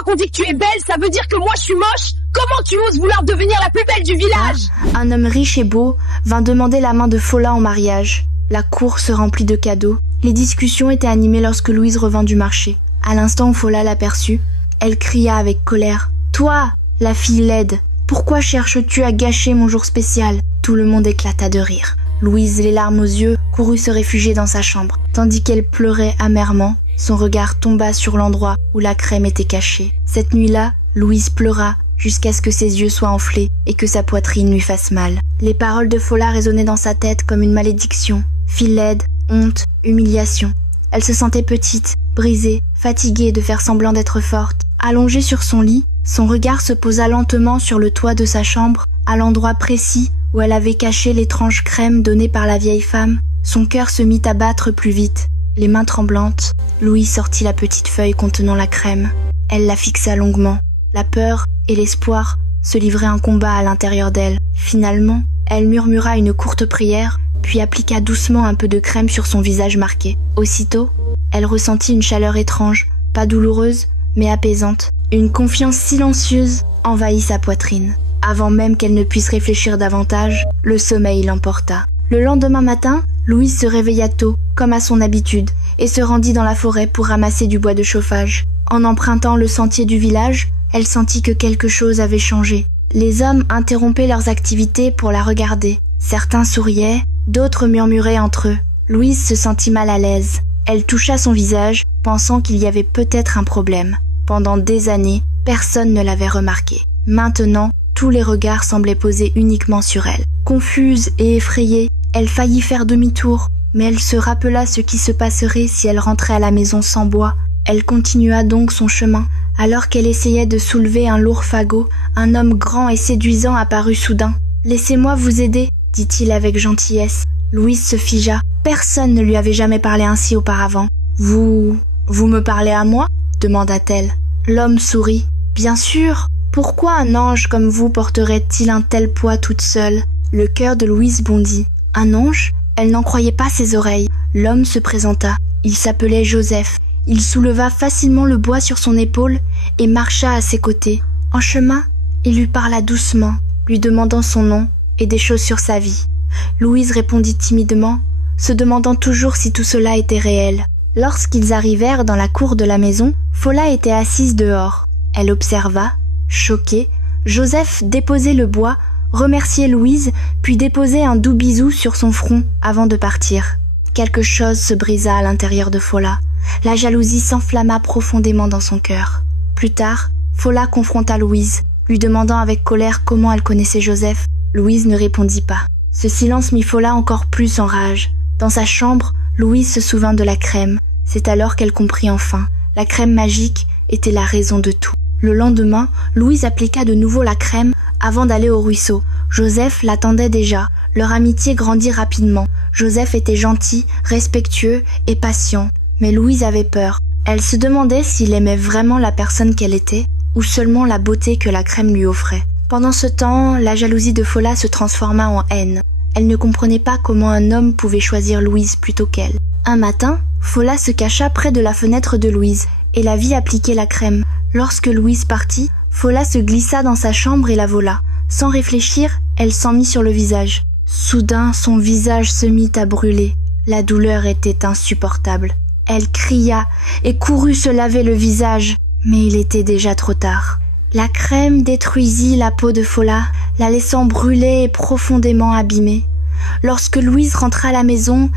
fois qu'on dit que tu es belle, ça veut dire que moi je suis moche? Comment tu oses vouloir devenir la plus belle du village? Un homme riche et beau vint demander la main de Fola en mariage. La cour se remplit de cadeaux. Les discussions étaient animées lorsque Louise revint du marché. À l'instant où Fola l'aperçut, elle cria avec colère. « Toi, la fille laide, pourquoi cherches-tu à gâcher mon jour spécial ?» Tout le monde éclata de rire. Louise, les larmes aux yeux, courut se réfugier dans sa chambre. Tandis qu'elle pleurait amèrement, son regard tomba sur l'endroit où la crème était cachée. Cette nuit-là, Louise pleura jusqu'à ce que ses yeux soient enflés et que sa poitrine lui fasse mal. Les paroles de Fola résonnaient dans sa tête comme une malédiction. Fille laide, honte, humiliation. Elle se sentait petite, brisée, fatiguée de faire semblant d'être forte. Allongée sur son lit, son regard se posa lentement sur le toit de sa chambre, à l'endroit précis où elle avait caché l'étrange crème donnée par la vieille femme. Son cœur se mit à battre plus vite. Les mains tremblantes, Louise sortit la petite feuille contenant la crème. Elle la fixa longuement. La peur et l'espoir se livraient un combat à l'intérieur d'elle. Finalement, elle murmura une courte prière, puis appliqua doucement un peu de crème sur son visage marqué. Aussitôt, elle ressentit une chaleur étrange, pas douloureuse, mais apaisante. Une confiance silencieuse envahit sa poitrine. Avant même qu'elle ne puisse réfléchir davantage, le sommeil l'emporta. Le lendemain matin, Louise se réveilla tôt, comme à son habitude, et se rendit dans la forêt pour ramasser du bois de chauffage. En empruntant le sentier du village, elle sentit que quelque chose avait changé. Les hommes interrompaient leurs activités pour la regarder. Certains souriaient, d'autres murmuraient entre eux. Louise se sentit mal à l'aise. Elle toucha son visage, pensant qu'il y avait peut-être un problème. Pendant des années, personne ne l'avait remarqué. Maintenant, tous les regards semblaient posés uniquement sur elle. Confuse et effrayée, elle faillit faire demi-tour, mais elle se rappela ce qui se passerait si elle rentrait à la maison sans bois. Elle continua donc son chemin. Alors qu'elle essayait de soulever un lourd fagot, un homme grand et séduisant apparut soudain. « Laissez-moi vous aider », dit-il avec gentillesse. Louise se figea. Personne ne lui avait jamais parlé ainsi auparavant. « Vous me parlez à moi ?» demanda-t-elle. L'homme sourit. « Bien sûr. Pourquoi un ange comme vous porterait-il un tel poids toute seule ?» Le cœur de Louise bondit. Un ange ? Elle n'en croyait pas ses oreilles. L'homme se présenta. Il s'appelait Joseph. Il souleva facilement le bois sur son épaule et marcha à ses côtés. En chemin, il lui parla doucement, lui demandant son nom et des choses sur sa vie. Louise répondit timidement, se demandant toujours si tout cela était réel. Lorsqu'ils arrivèrent dans la cour de la maison, Fola était assise dehors. Elle observa, choquée, Joseph déposer le bois, remercier Louise, puis déposer un doux bisou sur son front avant de partir. Quelque chose se brisa à l'intérieur de Fola. La jalousie s'enflamma profondément dans son cœur. Plus tard, Fola confronta Louise, lui demandant avec colère comment elle connaissait Joseph. Louise ne répondit pas. Ce silence mit Fola encore plus en rage. Dans sa chambre, Louise se souvint de la crème. C'est alors qu'elle comprit enfin. La crème magique était la raison de tout. Le lendemain, Louise appliqua de nouveau la crème avant d'aller au ruisseau. Joseph l'attendait déjà. Leur amitié grandit rapidement. Joseph était gentil, respectueux et patient. Mais Louise avait peur. Elle se demandait s'il aimait vraiment la personne qu'elle était ou seulement la beauté que la crème lui offrait. Pendant ce temps, la jalousie de Fola se transforma en haine. Elle ne comprenait pas comment un homme pouvait choisir Louise plutôt qu'elle. Un matin, Fola se cacha près de la fenêtre de Louise et la vit appliquer la crème. Lorsque Louise partit, Fola se glissa dans sa chambre et la vola. Sans réfléchir, elle s'en mit sur le visage. Soudain, son visage se mit à brûler. La douleur était insupportable. Elle cria et courut se laver le visage, mais il était déjà trop tard. La crème détruisit la peau de Fola, la laissant brûler et profondément abîmée. Lorsque Louise rentra à la maison